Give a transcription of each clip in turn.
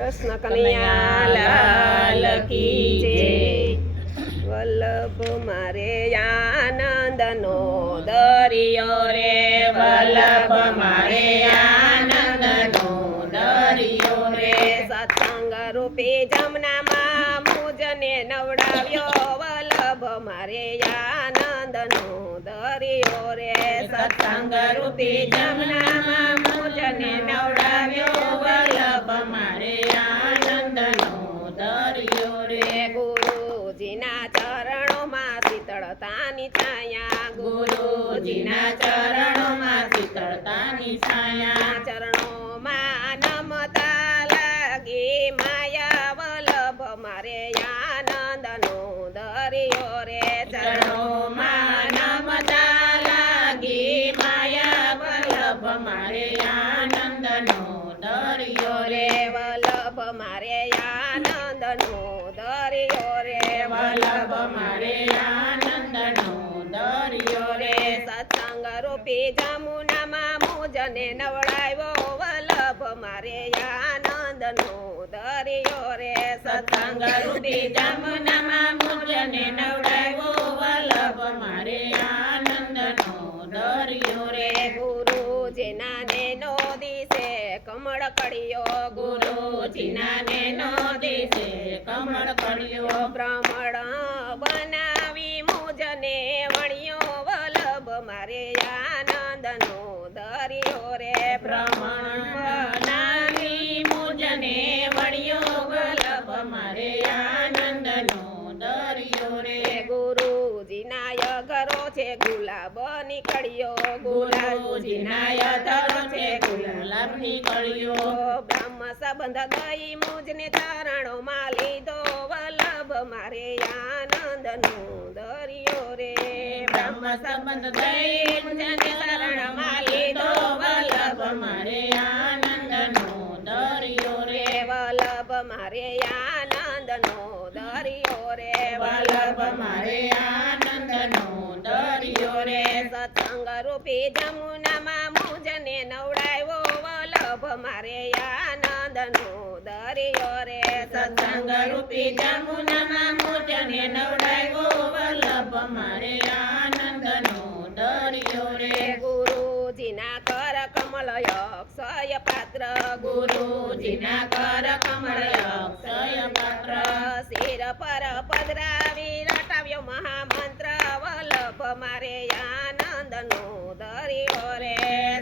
કૃષ્ણ કનૈયા લાલ કી જય। વલ્લભ મારે આનંદનો દરિયો રે, વલ્લભ મારે આનંદનો દરિયો રે, સત્સંગ રૂપી જમનામાં મુજને નવડાવ્યો, વલ્લભ મારે આનંદનો દરિયો રે, સત્સંગ રૂપી જમનામાં મુજને નવડાવ્યો, વલ્લભ મારે આનંદનો દરિયો રે, ગુરુજીના ચરણોમાં શીતળતાની છાયા, ગુરુજીના ચરણોમાં શીતળતાની છાયા, ચરણોમાં નમતા લાગી માયા, વલ્લભ મારે આનંદનો દરિયો રે, ચરણોમાં નમતા લાગી માયા, વલ્લભ મારે આનંદનો દરિયો રે, વલ્લભ મારે આનંદનો દરિયો રે, વલ્લભ મારે આનંદનો દરિયો રે, સત્સંગ રૂપી જમુનામાં મુજને નવડાવ્યો, વલ્લભ મારે આનંદનો દરિયો રે, સત્સંગ રૂપી જમનામાં મુજને નવડાવ્યો, વલ્લભ મારે આનંદનો દરિયો રે, ગુરુજીના નેનો દિશે કમળ કળિયો, ગુરુજીના નેનો દિશે કમળ કળિયો, બ્રાહ્મણ બનાવી મુજને વણ્યો, વલ્લભ મારે આનંદનો દરિયો રે, બ્રાહ્મણ બનાવી મુજને વણ્યો, વલ્લભ મારે આનંદનો દરિયો રે, ગુરુજીના યગરો છે ગુલાબની કળિયો, ગુરુજીના યધરો છે ગુલાબની કળિયો, બ્રહ્મ સંબંધ દઈ મુજને ચરણોમાં લીધો, વલ્લભ મારે આનંદનો દરિયો રે, બ્રહ્મ સંબંધ દઈ મુજને ચરણમાં લીધો, વલ્લભ મારે આનંદનો દરિયો રે, વલ્લભ મારે આનંદનો દરિયો રે, વલ્લભ મારે આનંદનો દરિયો રે, સત્સંગ રૂપી જમુનામાં મુજને નવડાવ્યો, વલ્લભ મારે આનંદનો દરિયો રે, સત્સંગ રૂપી જમુનામાં મુજને નવડાવ્યો, વલ્લભ મારે આનંદનો દરિયો રે, ગુરુજીના કર કમળ અક્ષય પાત્ર, ગુરુજીના કર કમળ અક્ષય પાત્ર, શિર પર પધરાવી રટાવ્યો મહામંત્ર, વલ્લભ મારે આનંદનો દરિયો રે,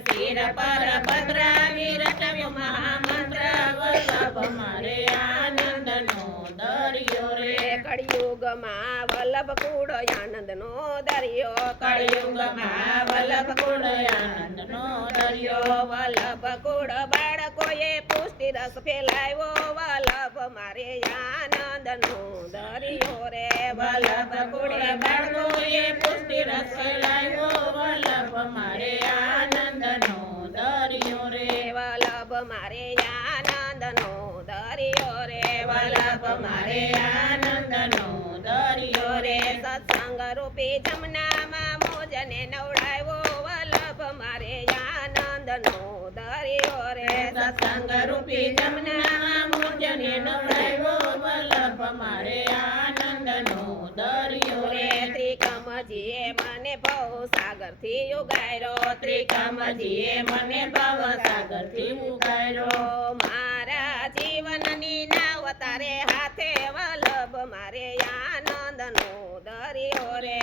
શિર પર પધરાવી રચાવ્યો મહામંત્ર, વલ્લભ મારે આનંદનો દરિયો રે, કળિયુગમાં વલ્લભ કુળ આનંદનો દરિયો, કળિયુગમાં વલ્લભ કુળ આનંદનો દરિયો, વલ્લભ કુળ બાળકોએ પુષ્ટિ રસ ફેલાવ્યો, વલ્લભ મારે આનંદનો દરિયો રે, વલ્લભ કુળ બાળકોએ પુષ્ટિ રસ ફેલાવ્યો, વલ્લભ મારે આનંદનો દરિયો રે, વલ્લભ મારે આનંદનો દરિયો રે, વલ્લભ મારે આનંદનો દરિયો રે, સત્સંગ રૂપી જમનામાં મોજને નવડાવ્યો, વલ્લભ મારે આનંદનો દરિયો રે, સત્સંગ રૂપી જમનામાં મુજને નવડાવ્યો, વલ્લભ મારે આનંદનો દરિયો રે, ત્રિકમજીએ મને ભવ સાગરથી ઉગાર્યો, ત્રિકમજીએ મને ભવ સાગરથી ઉગાર્યો, મારા જીવનની નાવ તારે હાથે, વલ્લભ મારે આનંદનો દરિયો રે,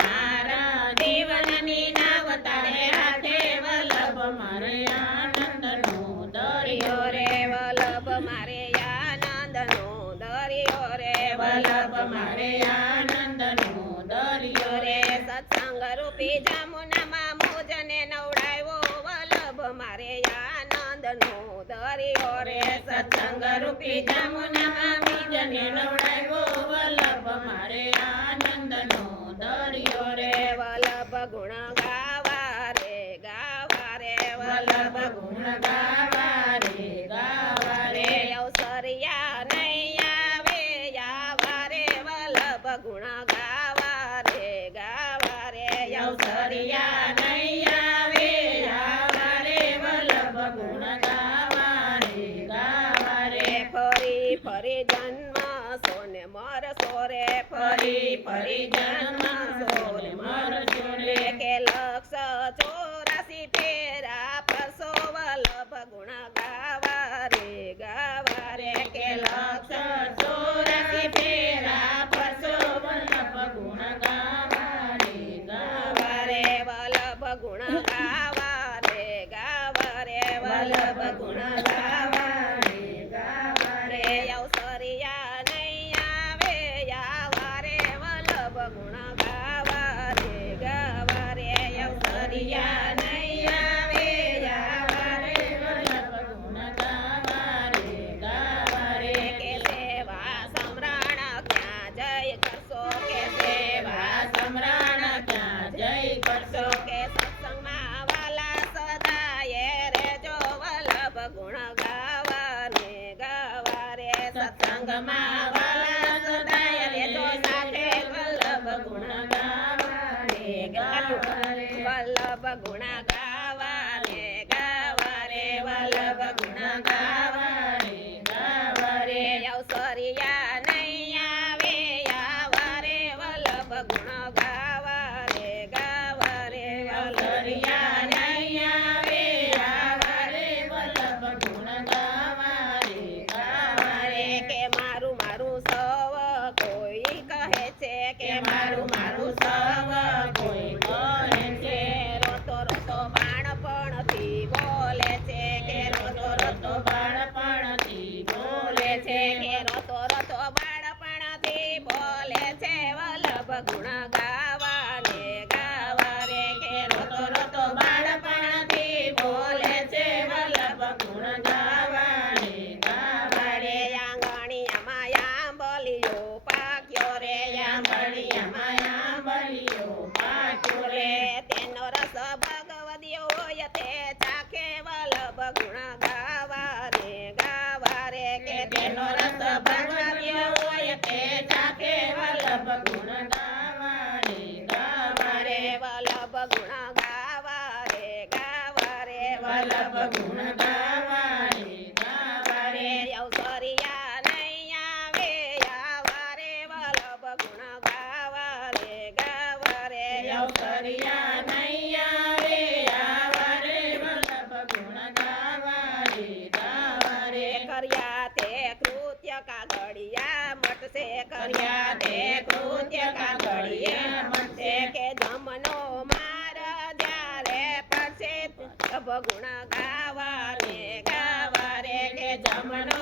મારા જીવનની નાવ તારે હાથે, વલ્લભ મારે આનંદનો દરિયો રે, વલ્લભ મારે આનંદનો દરિયો રે, વલ્લભ મારે આનંદનો દરિયો રે, સત્સંગ રૂપી જમુનામાં મુજને નવડાવ્યો, વલ્લભ મારે આનંદનો દરિયો રે, સત્સંગ રૂપી જમુનામાં મુજને નવડાવ્યો, વલ્લભ મારે આનંદનો દરિયો રે, વલ્લભ ગુણ ગાવા રે, ગાવા રે, વલ્લભ ગુણ ગાવા રે, ગાવા રે, અવસરિયા નહીં આવે આવા રે, વલ્લભ ગુણ ગાવા રે, ગાવા રે, અવસરિયા નહીં આવે આવા રે, વલ્લભ ગુણ ગાવા રે, ગાવા રે, ફરી ફરી જન્મ સોને મરજો રે કે લક્ષ 84 ફેરા ફરશો વલ્લભ ગુણ ગાવા રે કે લક્ષ 84 ફેરા ફરશો વલ્લભ ગુણ ગાવા રે વલ્લભ ગુણ ગાવા રે વલ્લભ ગુણ ગાવા રે અવસરિયા નહીં આવે આવા રે વલ્લભ ગુણ ગાવા રે અવસરિયા નહીં આવે આવા રે વલ્લભ ગુણ ગાવા રે કે સેવા સમરણ ક્યાં જય કરશો કે સેવા સમરણ ક્યાં જય કરશો કે સત્સંગમાં વાલા સદાય રેજો વલ્લભ ગુણ ગાવા રે સત્સંગમાં વાલા સદાય રેજો સાથે વલ્લભ ગુણ ગાવા રે વલ્લભ ગુણ ગાવા રે વલ્લભ ગુણ ગાવા રે અવસરિયા નહીં આવે આવા રે વલ્લભ ગુણ ગાવા રે અવસરિયા નહીં આવે આવા રે વલ્લભ ગુણ ગાવા રે કે મારું સવ કોઈ કહે છે કે મારું સવ કોઈ કહે છે રોતો બાણપણથી બોલે છે કે રોતો બાળપણથી બોલે છે કે રોતો બાળપણથી બોલે છે વલ્લભ ગુણ ગાવા રે કે રોતો બાળપણથી બોલે છે વલ્લભ ગુણ ગાવા રે આંગણિયામાં આંબલિયો પાક્યો રે આંબળિયામાં આંબલિયો પાક્યો રે તેનો રસ ભગવદીયો હોય તે ચાખે વલ્લભ ગુણ ગાવા રે કે તેનો રસ ભગવદીયો હોય તે ચાખે વલ્લભ ગુણ ગાવા રે વલ્લભ ગુણ ગાવા રે વલ્લભ ગુણ ગાવા રે અવસરિયા નહીં આવે આવા રે વલ્લભ ગુણ ગાવા રે અવસરિયા નહીં આવે આવા રે વલ્લભ ગુણ ગાવા રે કર્યા તે કૃત્ય કાગળિયા મટશે કર્યા તે કૃત્ય કાગળિયા મટશે કે જમનો માર જ્યારે પડશે વલ્લભ ગુણ ગાવા રે કે જમનો